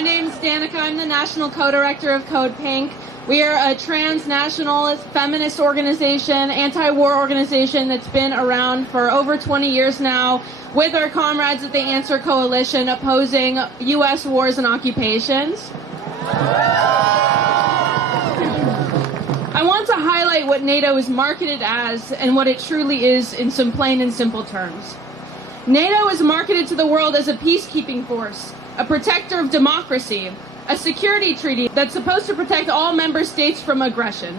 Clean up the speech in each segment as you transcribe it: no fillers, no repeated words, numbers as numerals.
My name's Danaka. I'm the National Co-Director of CODEPINK. We are a transnational feminist organization, anti-war organization that's been around for over 20 years now with our comrades at the Answer Coalition opposing U.S. wars and occupations. I want to highlight what NATO is marketed as and what it truly is in some plain and simple terms. NATO is marketed to the world as a peacekeeping force, a protector of democracy, a security treaty that's supposed to protect all member states from aggression.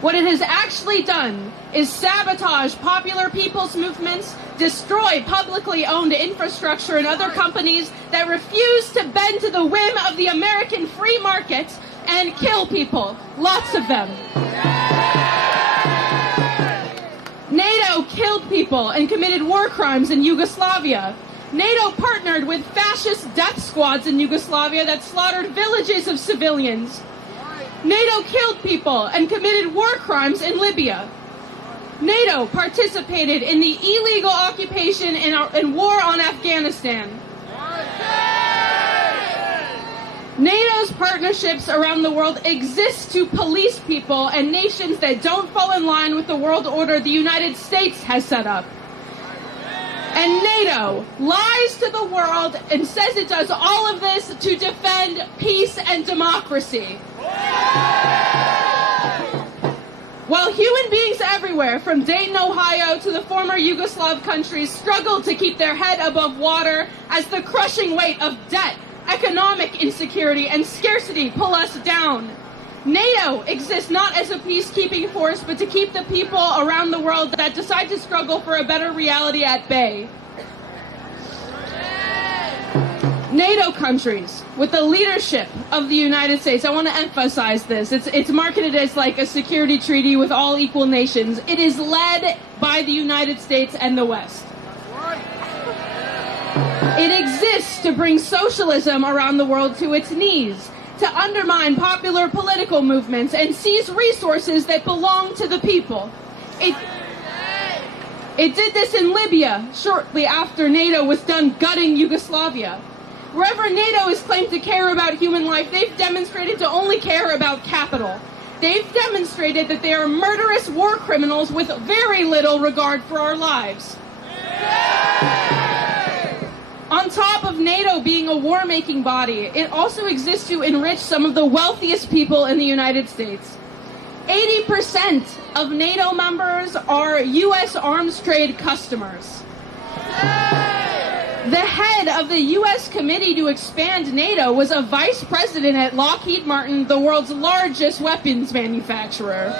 What it has actually done is sabotage popular people's movements, destroy publicly owned infrastructure and other companies that refuse to bend to the whim of the American free market, and kill people, lots of them. NATO killed people and committed war crimes in Yugoslavia. NATO partnered with fascist death squads in Yugoslavia that slaughtered villages of civilians. NATO killed people and committed war crimes in Libya. NATO participated in the illegal occupation and war on Afghanistan. NATO's partnerships around the world exist to police people and nations that don't fall in line with the world order the United States has set up. And NATO lies to the world and says it does all of this to defend peace and democracy. While human beings everywhere, from Dayton, Ohio to the former Yugoslav countries, struggle to keep their head above water as the crushing weight of debt, economic insecurity, and scarcity pull us down, NATO exists not as a peacekeeping force, but to keep the people around the world that decide to struggle for a better reality at bay. NATO countries, with the leadership of the United States, I want to emphasize this, it's marketed as like a security treaty with all equal nations. It is led by the United States and the West. It exists to bring socialism around the world to its knees, to undermine popular political movements and seize resources that belong to the people. It did this in Libya shortly after NATO was done gutting Yugoslavia. Wherever NATO is claimed to care about human life, they've demonstrated to only care about capital. They've demonstrated that they are murderous war criminals with very little regard for our lives. On top of NATO being a war-making body, it also exists to enrich some of the wealthiest people in the United States. 80% of NATO members are U.S. arms trade customers. The head of the U.S. committee to expand NATO was a vice president at Lockheed Martin, the world's largest weapons manufacturer.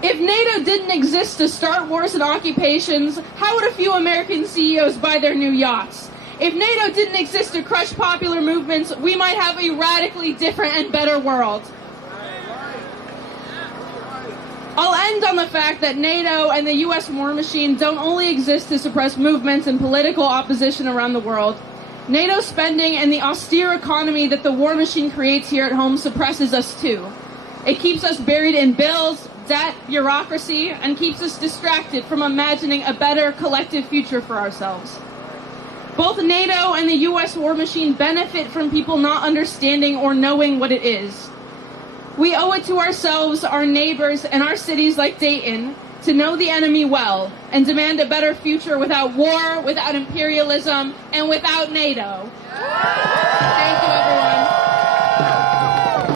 If NATO didn't exist to start wars and occupations, how would a few American CEOs buy their new yachts? If NATO didn't exist to crush popular movements, we might have a radically different and better world. I'll end on the fact that NATO and the U.S. war machine don't only exist to suppress movements and political opposition around the world. NATO spending and the austere economy that the war machine creates here at home suppresses us too. It keeps us buried in bills, debt, bureaucracy, and keeps us distracted from imagining a better collective future for ourselves. Both NATO and the U.S. war machine benefit from people not understanding or knowing what it is. We owe it to ourselves, our neighbors, and our cities like Dayton to know the enemy well and demand a better future without war, without imperialism, and without NATO.